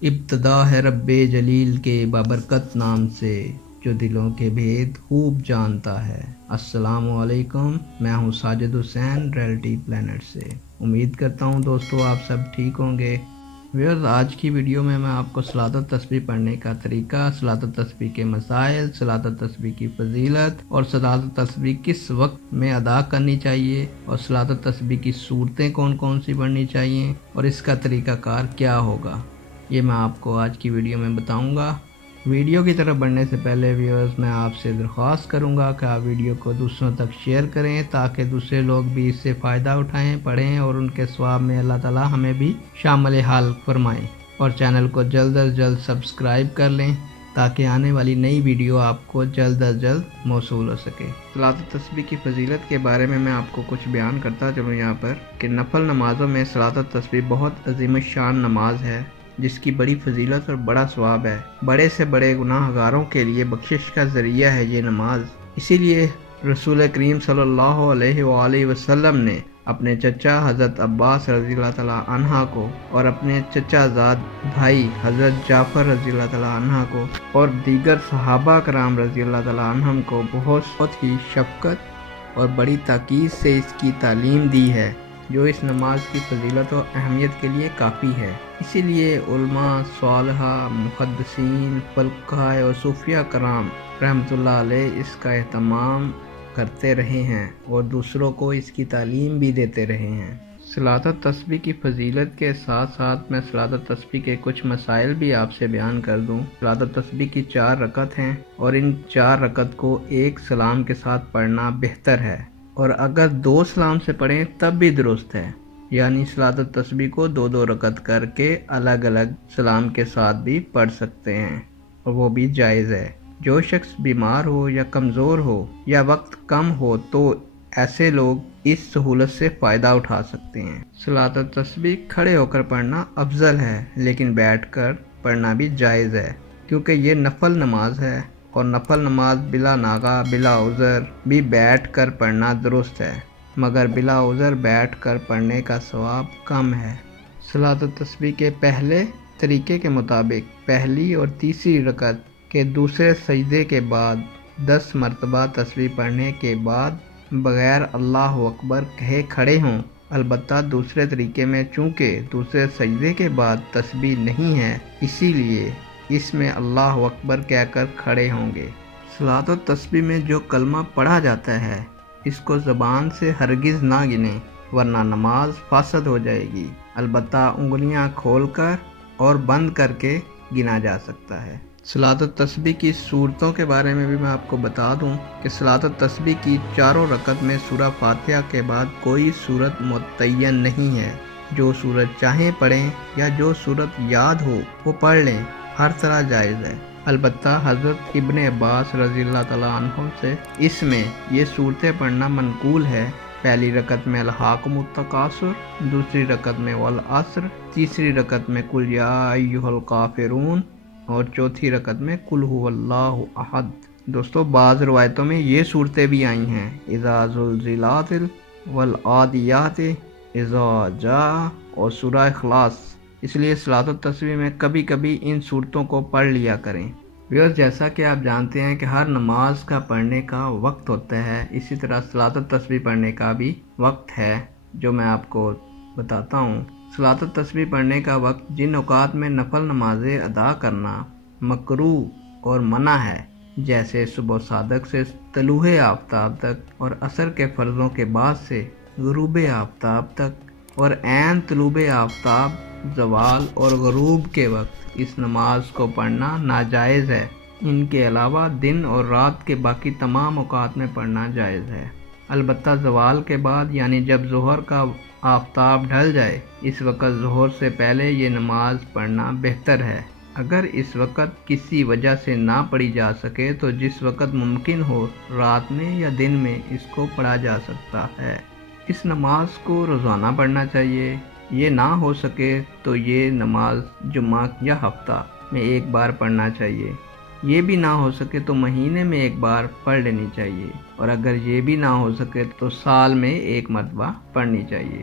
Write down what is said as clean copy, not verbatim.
ابتدا ہے رب جلیل کے بابرکت نام سے جو دلوں کے بھید خوب جانتا ہے۔ السلام علیکم، میں ہوں ساجد حسین ریئلٹی پلینٹ سے۔ امید کرتا ہوں دوستو آپ سب ٹھیک ہوں گے۔ ویورز، آج کی ویڈیو میں آپ کو صلاۃ التسبیح پڑھنے کا طریقہ، صلاۃ التسبیح کے مسائل، صلاۃ التسبیح کی فضیلت اور صلاۃ التسبیح کس وقت میں ادا کرنی چاہیے اور صلاۃ التسبیح کی صورتیں کون کون سی پڑھنی چاہیے اور اس کا طریقہ کار کیا ہوگا، یہ میں آپ کو آج کی ویڈیو میں بتاؤں گا۔ ویڈیو کی طرف بڑھنے سے پہلے ویورز، میں آپ سے درخواست کروں گا کہ آپ ویڈیو کو دوسروں تک شیئر کریں تاکہ دوسرے لوگ بھی اس سے فائدہ اٹھائیں، پڑھیں اور ان کے ثواب میں اللہ تعالی ہمیں بھی شامل حال فرمائیں، اور چینل کو جلد از جلد سبسکرائب کر لیں تاکہ آنے والی نئی ویڈیو آپ کو جلد از جلد موصول ہو سکے۔ صلاۃ التسبیح کی فضیلت کے بارے میں آپ کو کچھ بیان کرتا چلوں یہاں پر کہ نفل نمازوں میں صلاۃ التسبیح بہت عظیم الشان نماز ہے جس کی بڑی فضیلت اور بڑا ثواب ہے۔ بڑے سے بڑے گناہ گاروں کے لیے بخشش کا ذریعہ ہے یہ نماز۔ اسی لیے رسول کریم صلی اللہ علیہ وآلہ وسلم نے اپنے چچا حضرت عباس رضی اللہ تعالیٰ عنہ کو اور اپنے چچا زاد بھائی حضرت جعفر رضی اللہ تعالیٰ عنہ کو اور دیگر صحابہ کرام رضی اللہ تعالیٰ عنہم کو بہت ہی شفقت اور بڑی تاکید سے اس کی تعلیم دی ہے، جو اس نماز کی فضیلت و اہمیت کے لیے کافی ہے۔ اسی لیے علماء صالحہ، محدثین، فقہاء اور صوفیہ کرام رحمۃ اللہ علیہ اس کا اہتمام کرتے رہے ہیں اور دوسروں کو اس کی تعلیم بھی دیتے رہے ہیں۔ صلاۃ التسبیح کی فضیلت کے ساتھ ساتھ میں صلاۃ التسبیح کے کچھ مسائل بھی آپ سے بیان کر دوں۔ صلاۃ التسبیح کی 4 رکعت ہیں اور ان 4 رکعت کو ایک سلام کے ساتھ پڑھنا بہتر ہے، اور اگر 2 سلام سے پڑھیں تب بھی درست ہے، یعنی صلاۃ التسبیح کو 2 رکعت کر کے الگ الگ سلام کے ساتھ بھی پڑھ سکتے ہیں اور وہ بھی جائز ہے۔ جو شخص بیمار ہو یا کمزور ہو یا وقت کم ہو تو ایسے لوگ اس سہولت سے فائدہ اٹھا سکتے ہیں۔ صلاۃ التسبیح کھڑے ہو کر پڑھنا افضل ہے، لیکن بیٹھ کر پڑھنا بھی جائز ہے کیونکہ یہ نفل نماز ہے، اور نفل نماز بلا ناغہ بلا عذر بھی بیٹھ کر پڑھنا درست ہے، مگر بلا عذر بیٹھ کر پڑھنے کا ثواب کم ہے۔ صلاۃ التسبیح کے پہلے طریقے کے مطابق پہلی اور تیسری رکعت کے دوسرے سجدے کے بعد 10 مرتبہ تسبیح پڑھنے کے بعد بغیر اللہ اکبر کہے کھڑے ہوں۔ البتہ دوسرے طریقے میں چونکہ دوسرے سجدے کے بعد تسبیح نہیں ہے، اسی لیے اس میں اللہ اکبر کہہ کر کھڑے ہوں گے۔ صلاۃ التسبیح میں جو کلمہ پڑھا جاتا ہے اس کو زبان سے ہرگز نہ گنیں ورنہ نماز فاسد ہو جائے گی، البتہ انگلیاں کھول کر اور بند کر کے گنا جا سکتا ہے۔ صلاۃ التسبیح کی صورتوں کے بارے میں بھی میں آپ کو بتا دوں کہ صلاۃ التسبیح کی 4 رکعت میں سورہ فاتحہ کے بعد کوئی صورت متعین نہیں ہے۔ جو صورت چاہیں پڑھیں یا جو صورت یاد ہو وہ پڑھ لیں، ہر طرح جائز ہے۔ البتہ حضرت ابن عباس رضی اللہ تعالیٰ عنہ سے اس میں یہ صورتیں پڑھنا منقول ہے۔ پہلی رکعت میں الہاکم التکاثر، دوسری رکعت میں والعصر، تیسری رکعت میں قل یا ایھا الکافرون اور چوتھی رکعت میں قل ھو اللہ احد۔ دوستو، بعض روایتوں میں یہ صورتیں بھی آئی ہیں، اذا زلزلات والعادیات، اذا جاء اور سورہ اخلاص۔ اس لیے صلاۃ التسبیح میں کبھی کبھی ان صورتوں کو پڑھ لیا کریں۔ ویورز، جیسا کہ آپ جانتے ہیں کہ ہر نماز کا پڑھنے کا وقت ہوتا ہے، اسی طرح صلاۃ التسبیح پڑھنے کا بھی وقت ہے جو میں آپ کو بتاتا ہوں۔ صلاۃ التسبیح پڑھنے کا وقت جن اوقات میں نفل نمازیں ادا کرنا مکروہ اور منع ہے، جیسے صبح صادق سے طلوع آفتاب تک اور عصر کے فرضوں کے بعد سے غروب آفتاب تک، اور عین طلوع آفتاب، زوال اور غروب کے وقت اس نماز کو پڑھنا ناجائز ہے۔ ان کے علاوہ دن اور رات کے باقی تمام اوقات میں پڑھنا جائز ہے۔ البتہ زوال کے بعد، یعنی جب ظہر کا آفتاب ڈھل جائے، اس وقت ظہر سے پہلے یہ نماز پڑھنا بہتر ہے۔ اگر اس وقت کسی وجہ سے نہ پڑھی جا سکے تو جس وقت ممکن ہو، رات میں یا دن میں اس کو پڑھا جا سکتا ہے۔ اس نماز کو روزانہ پڑھنا چاہیے، یہ نہ ہو سکے تو یہ نماز جمعہ یا ہفتہ میں ایک بار پڑھنا چاہیے۔ یہ بھی نہ ہو سکے تو مہینے میں ایک بار پڑھ لینی چاہیے، اور اگر یہ بھی نہ ہو سکے تو سال میں ایک مرتبہ پڑھنی چاہیے۔